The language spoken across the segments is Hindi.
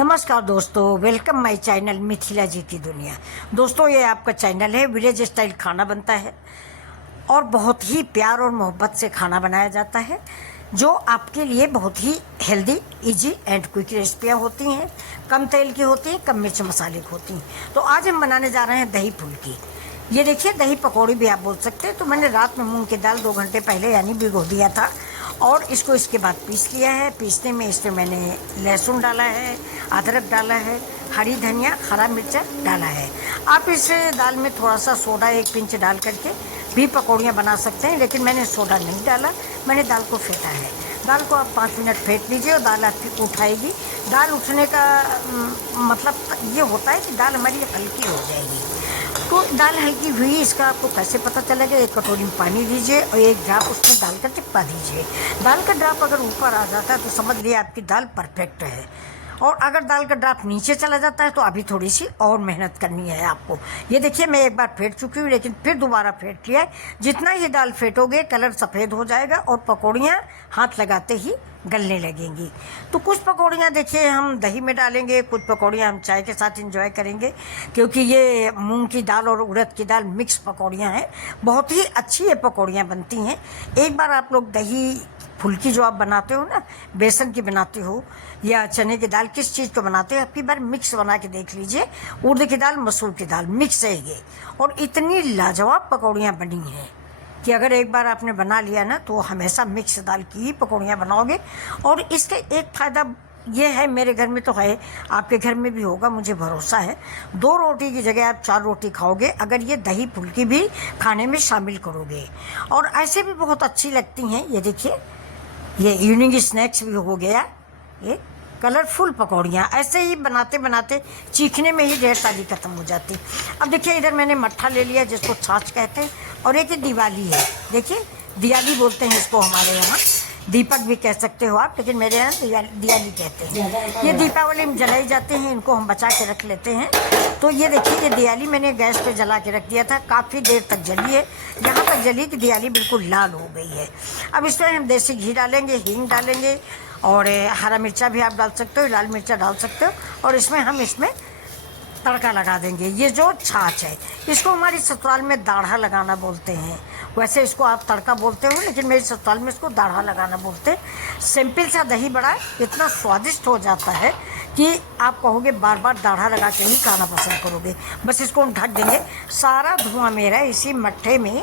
नमस्कार दोस्तों, वेलकम माय चैनल मिथिला जी की दुनिया। दोस्तों, ये आपका चैनल है। विलेज स्टाइल खाना बनता है और बहुत ही प्यार और मोहब्बत से खाना बनाया जाता है, जो आपके लिए बहुत ही हेल्दी, इजी एंड क्विक रेसिपियाँ होती हैं। कम तेल की होती हैं, कम मिर्च मसाले की होती हैं। तो आज हम बनाने जा रहे हैं दही फुल्की। ये देखिए, दही पकौड़ी भी आप बोल सकते हैं। तो मैंने रात में मूंग की दाल 2 घंटे पहले यानी भिगो दिया था और इसको इसके बाद पीस लिया है। पीसने में इसमें मैंने लहसुन डाला है, अदरक डाला है, हरी धनिया, हरा मिर्चा डाला है। आप इस दाल में थोड़ा सा सोडा 1 पिंच डाल करके भी पकौड़ियाँ बना सकते हैं, लेकिन मैंने सोडा नहीं डाला। मैंने दाल को फेंटा है। दाल को आप 5 मिनट फेंट लीजिए और दाल आपकी उठाएगी। दाल उठने का मतलब ये होता है कि दाल हमारी हल्की हो जाएगी। तो दाल हल्की हुई, इसका आपको कैसे पता चलेगा? 1 कटोरी में पानी दीजिए और 1 ड्राप उसमें डाल कर चिपका दीजिए। दाल का ड्राप अगर ऊपर आ जाता है तो समझ लिए आपकी दाल परफेक्ट है, और अगर दाल का ड्राप नीचे चला जाता है तो अभी थोड़ी सी और मेहनत करनी है आपको। ये देखिए, मैं एक बार फेंट चुकी हूँ, लेकिन फिर दोबारा फेंट लिया है। जितना ही दाल फेंटोगे कलर सफ़ेद हो जाएगा और पकौड़ियाँ हाथ लगाते ही गलने लगेंगी। तो कुछ पकौड़ियाँ देखिए हम दही में डालेंगे, कुछ पकौड़ियाँ हम चाय के साथ एंजॉय करेंगे, क्योंकि ये मूंग की दाल और उड़द की दाल मिक्स पकौड़ियाँ हैं। बहुत ही अच्छी ये पकौड़ियाँ बनती हैं। एक बार आप लोग दही फुल्की जो आप बनाते हो ना, बेसन की बनाते हो या चने की दाल, किस चीज़ को बनाते हो, आपकी बार मिक्स बना के देख लीजिए। उड़द की दाल, मसूर की दाल मिक्स है ये, और इतनी लाजवाब पकौड़ियाँ बनी हैं कि अगर एक बार आपने बना लिया ना तो हमेशा मिक्स दाल की ही पकौड़ियाँ बनाओगे। और इसका एक फ़ायदा ये है, मेरे घर में तो है, आपके घर में भी होगा, मुझे भरोसा है। 2 रोटी की जगह आप 4 रोटी खाओगे अगर ये दही फुल्की भी खाने में शामिल करोगे। और ऐसे भी बहुत अच्छी लगती हैं। ये देखिए, ये इवनिंग स्नैक्स भी हो गया। ये कलरफुल पकौड़ियाँ ऐसे ही बनाते बनाते चीखने में ही ढेर सारी ख़त्म हो जाती। अब देखिए, इधर मैंने मट्ठा ले लिया, जिसको छाछ कहते हैं, और एक दिवाली है। देखिए, दियाली बोलते हैं इसको हमारे यहाँ, दीपक भी कह सकते हो आप, लेकिन मेरे यहाँ दियाली कहते हैं। ये दीपावली में जलाई जाते हैं, इनको हम बचा के रख लेते हैं। तो ये देखिए, ये दियाली मैंने गैस पे जला के रख दिया था, काफ़ी देर तक जली है। यहाँ तक जली कि दियाली बिल्कुल लाल हो गई है। अब इसमें हम देसी घी डालेंगे, हींग डालेंगे, और हरा मिर्चा भी आप डाल सकते हो, लाल मिर्चा डाल सकते हो, और इसमें तड़का लगा देंगे। ये जो छाछ है, इसको हमारी ससुराल में दाढ़ा लगाना बोलते हैं। वैसे इसको आप तड़का बोलते हो, लेकिन मेरी ससुराल में इसको दाढ़ा लगाना बोलते हैं। सिंपल सा दही बड़ा इतना स्वादिष्ट हो जाता है कि आप कहोगे बार बार दाढ़ा लगा के ही खाना पसंद करोगे। बस इसको हम ढक देंगे, सारा धुआं मेरा इसी मट्ठे में,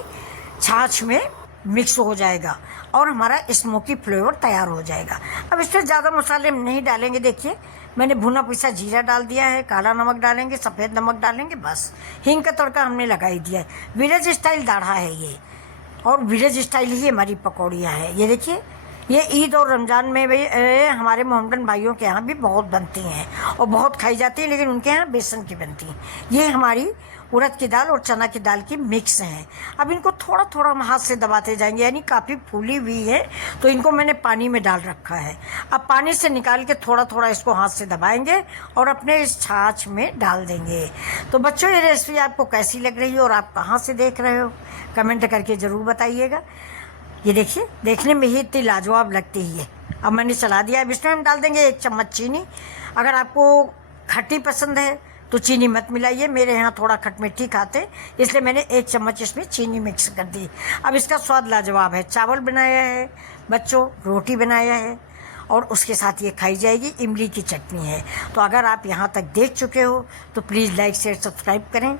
छाछ में मिक्स हो जाएगा और हमारा स्मोकी फ्लेवर तैयार हो जाएगा। अब इसमें ज़्यादा मसाले हम नहीं डालेंगे। देखिए, मैंने भुना पिसा जीरा डाल दिया है, काला नमक डालेंगे, सफ़ेद नमक डालेंगे, बस हींग का तड़का हमने लगा ही दिया है। विलेज स्टाइल दाढ़ा है ये, और विलेज स्टाइल ही हमारी पकौड़ियाँ हैं। ये देखिए, ये ईद और रमज़ान में भी हमारे मोहम्मदन भाइयों के यहाँ भी बहुत बनती हैं और बहुत खाई जाती हैं, लेकिन उनके यहाँ बेसन की बनती हैं। ये हमारी उड़द की दाल और चना की दाल की मिक्स हैं। अब इनको थोड़ा थोड़ा हम हाथ से दबाते जाएंगे, यानी काफ़ी फूली हुई है, तो इनको मैंने पानी में डाल रखा है। अब पानी से निकाल के थोड़ा थोड़ा इसको हाथ से दबाएंगे और अपने इस छाछ में डाल देंगे। तो बच्चों, ये रेसिपी आपको कैसी लग रही है और आप कहाँ से देख रहे हो, कमेंट करके ज़रूर बताइएगा। ये देखिए, देखने में ही इतनी लाजवाब लगती है। अब मैंने चला दिया। अब इसमें हम डाल देंगे 1 चम्मच चीनी। अगर आपको खट्टी पसंद है तो चीनी मत मिलाइए, मेरे यहाँ थोड़ा खटमिट्ठी खाते, इसलिए मैंने 1 चम्मच इसमें चीनी मिक्स कर दी। अब इसका स्वाद लाजवाब है। चावल बनाया है बच्चों, रोटी बनाया है, और उसके साथ ये खाई जाएगी। इमली की चटनी है। तो अगर आप यहाँ तक देख चुके हो तो प्लीज़ लाइक शेयर सब्सक्राइब करें।